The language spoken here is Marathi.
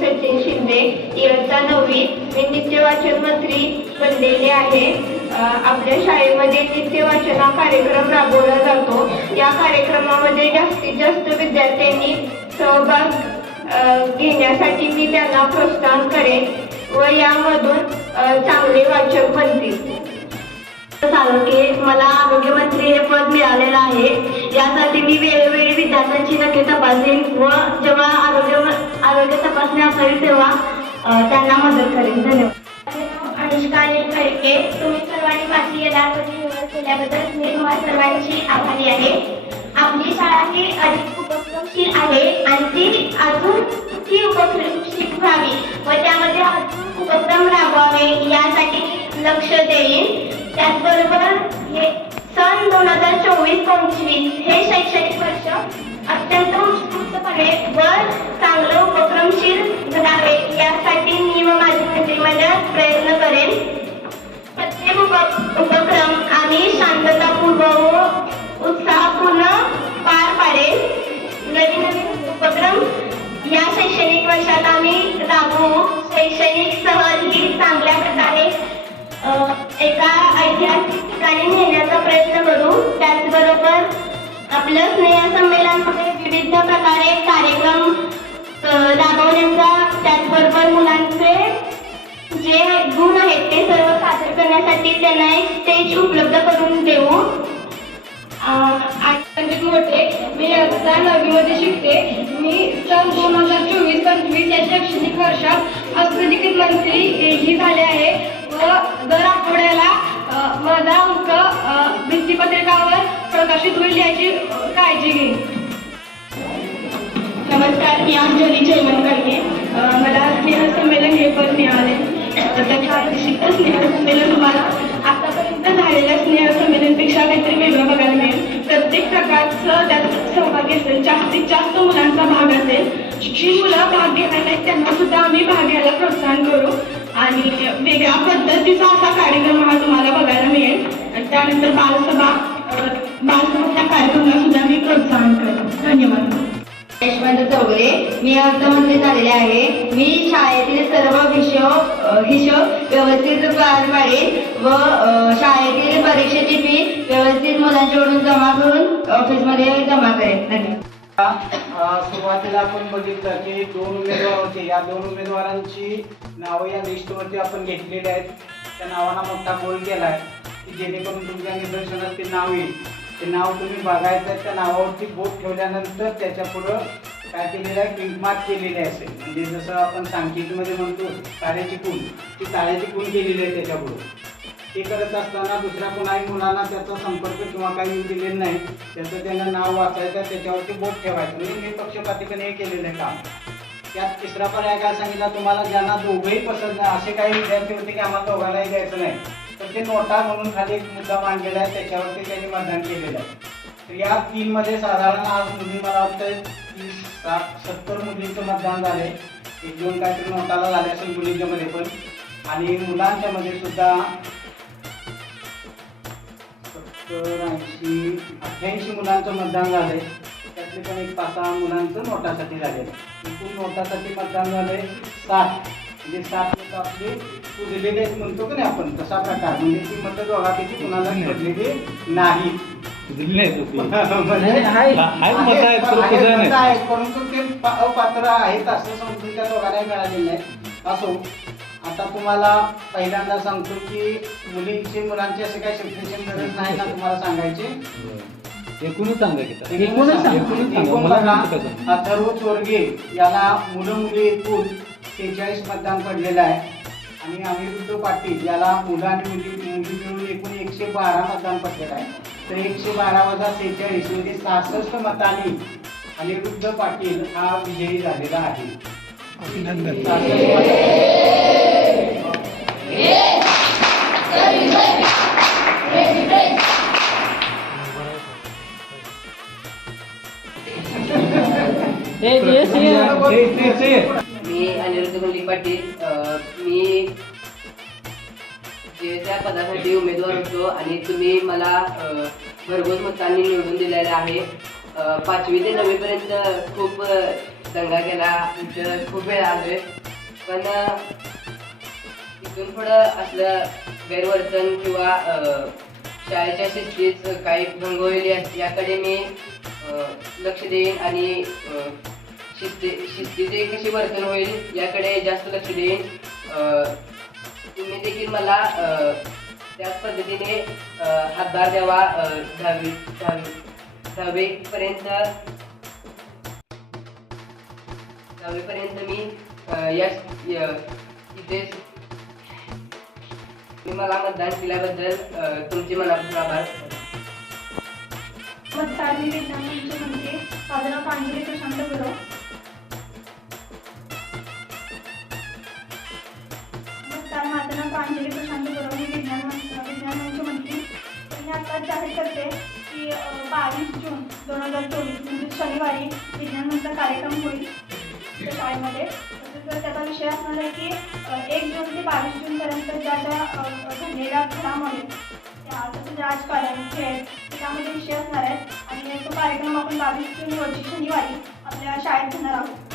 सचिन शिंदे इयत्ता नववी मी नित्यवाचन मंत्री बनलेले आहे. आपल्या शाळेमध्ये नित्यवाचना हा कार्यक्रम राबवला जातो. या कार्यक्रमामध्ये जास्तीत जास्त विद्यार्थ्यांनी सहभाग घेण्यासाठी मी त्यांना प्रोत्साहन करेन व यामधून चांगले वाचक बनतील. तालुके की मला आरोग्यमंत्री हे पद मिळालेलं आहे. यासाठी मी वेळोवेळी विद्यार्थ्यांची नक्की तपासेन व जेव्हा आरोग्य आरोग्य तपासणी असावी तेव्हा त्यांना मदत करेन. धन्यवाद. अनुष्का खडके तुम्ही सर्वांनी माझी यथार्थी केल्याबद्दल मी तुम्हाला सर्वांची आभारी आहे. आपली शाळा ही अधिक उपक्रमशील आहे आणि ती अजून ती उपक्रमशील व्हावी व त्यामध्ये अजून उपक्रम राबवावे यासाठी लक्ष देईन. त्याचबरोबर हे सन दोन हजार चोवीस पंचवीस हे शैक्षणिक वर्ष अत्यंत उत्स्फूर्तपणे व चांगलं उपक्रमशील घडावे यासाठी मी व माझे मंत्रिमंडळ प्रयत्न करेन. प्रत्येक उप या ठिकाणी नेण्याचा प्रयत्न करू. त्याचबरोबर आपलं स्नेहसंमेलनामध्ये विविध प्रकारे कार्यक्रम अ, राबवण्याचा त्याचबरोबर मुलांचे जे गुण आहेत ते सर्व सादर करण्यासाठी त्यांना एक स्टेज उपलब्ध करून देऊ. संदीप मोठे. मी आता नववीमध्ये शिकते. मी सन दोन हजार चोवीस पंचवीस या शैक्षणिक वर्षात हस्तलिखित मंत्री ही झाले आहे. व दर आठवड्याला माझा अंक अ, प्रकाशित होईल याची काळजी घेईन नमस्कार मी अंजली जयवंत करके मला स्नेह संमेलन हे पण मिळाले. त्याच्या विशिष्ट स्नेह संमेलन तुम्हाला आतापर्यंत झालेल्या स्नेहसंमेलनपेक्षा काहीतरी वेगळं बघायला मिळेल. प्रत्येक प्रकारचं त्यात सहभागी असेल जास्तीत जास्त मुलांचा भाग असेल. जी मुलं भाग घेणार नाहीत त्यांना सुद्धा आम्ही भाग घ्यायला प्रोत्साहन करू. वेगळ्या पद्धतीचा असा कार्यक्रम हा तुम्हाला बघायला मिळेल. आणि त्यानंतर बालसभा बालसभा बालसभा कार्यक्रमाला सुद्धा मी प्रोत्साहन करेन. धन्यवाद. यशवंत चौगले मी अर्थमंत्री झालेले आहे. मी शाळेतील सर्व विषय हिशोब व्यवस्थित पार पाडेल व शाळेतील परीक्षेची फी व्यवस्थित मुलांच्याकडून जमा करून ऑफिसमध्ये जमा करेन. धन्यवाद. सुरुवातीला आपण बघितलं की दोन उमेदवार होते. या दोन उमेदवारांची नावं या लिस्टवरती आपण घेतलेली आहेत. त्या नावांना मोठा गोल केला आहे की जेणेकरून तुमच्या निदर्शनात ते नाव येईल. ते नाव तुम्ही बघायचं आहे त्या नावावरती बोट ठेवल्यानंतर त्याच्या पुढं काय केलेलं आहे पिंक मार्क असेल म्हणजे जसं आपण सांख्यिकीमध्ये म्हणतो ताऱ्याची खून ती ताऱ्याची खून केलेली आहे त्याच्या पुढं. ते करत असताना दुसऱ्या कोणाही मुलांना त्याचा संपर्क किंवा काही येऊ नाही. त्याचं त्यांना नाव वाचायचं त्याच्यावरती बोट ठेवायचं. म्हणजे निपक्षपातीपणे हे केलेलं आहे काम. त्यात तिसरा पर्याय काय सांगितला? तुम्हाला ज्यांना दोघंही पसंत नाही असे काही विद्यार्थी होते की आम्हाला दोघांनाही द्यायचं नाही. तर ते नोटा म्हणून खाली एक मुद्दा मांडलेला आहे त्याच्यावरती त्यांनी मतदान केलेलं आहे. तर या तीनमध्ये साधारण आज मुली मला वाटतं तीस साठ सत्तर मुलींचं मतदान झाले एक दोन काहीतरी नोटाला झाले असेल मुलींच्यामध्ये पण. आणि मुलांच्यामध्ये सुद्धा सत्तर ऐंशी अठ्ठ्याऐंशी मुलांचं मतदान झालंय. त्यातले पण एक पाच सहा मुलांचं नोटासाठी झालेलं आहे एकूण नोटासाठी मतदान झालंय सात. म्हणजे सात लोक आपले पुजलेले आहेत म्हणतो की नाही आपण तसा प्रकार. म्हणजे ती मतं दोघापैकी कुणाला पडलेली नाही. आहे परंतु ते पा- अपात्र आहेत असं समजून त्या दोघांनाही मिळालेलं नाही. असो. आता तुम्हाला पहिल्यांदा सांगतो की मुलींची मुलांची असे काही शिक्षणाची गरज नाही ना तुम्हाला सांगायची. एकूणच सांगा की आता. एकूणच सांगा. एकूणच सांगा. एकूण बघा, अथर्व चोरगे याला मुलं मुली एकूण सेहेचाळीस मतदान पडलेलं आहे. आणि अनिरुद्ध पाटील याला मुलं आणि मुली मुली मिळून एकूण एकशे बारा मतदान पडलेलं आहे. तर एकशे बारा वजा सेहेचाळीस म्हणजे सहासष्ट मतांनी अनिरुद्ध पाटील हा विजयी झालेला आहे. ते- मी अनिरुद्ध मल्लिक पाटील मी जे त्या पदासाठी उमेदवार होतो आणि तुम्ही मला भरघोस मतांनी निवडून दिलेलं आहे. पाचवी ते नववीपर्यंत खूप दंगा केला इथं खूप वेळ आलोय. पण इथून पुढं असलं गैरवर्तन किंवा शाळेच्या शिस्तीत काही भंग होईल याकडे मी लक्ष देईन आणि शिस्ती शिस्तीचे कसे वर्तन होईल याकडे जास्त लक्ष देईन. तुम्ही देखील मला त्याच पद्धतीने हातभार द्यावा दहावी दहावी दहावीपर्यंत दहावीपर्यंत मी या इथे मला मतदान केल्याबद्दल तुमचे मनापासून आभार. माझं नाव म्हणजे प्रशांत गुरव. माझं नाव प्रशांत गुरव मी विज्ञान विज्ञान मी आता जाहीर करते की बावीस जून दोन हजार चोवीस म्हणजे शनिवारी विज्ञान कार्यक्रम होईल. त्या शाळेमध्ये तसंच त्याचा विषय असणार आहे की एक जून ते बावीस जूनपर्यंत ज्या ज्या घडलेल्या घडामोडी त्या तसंच राजकारण खेळ त्यामध्ये विषय असणार आहेत. आणि तो कार्यक्रम आपण बावीस जून रोजी शनिवारी आपल्या शाळेत घेणार आहोत.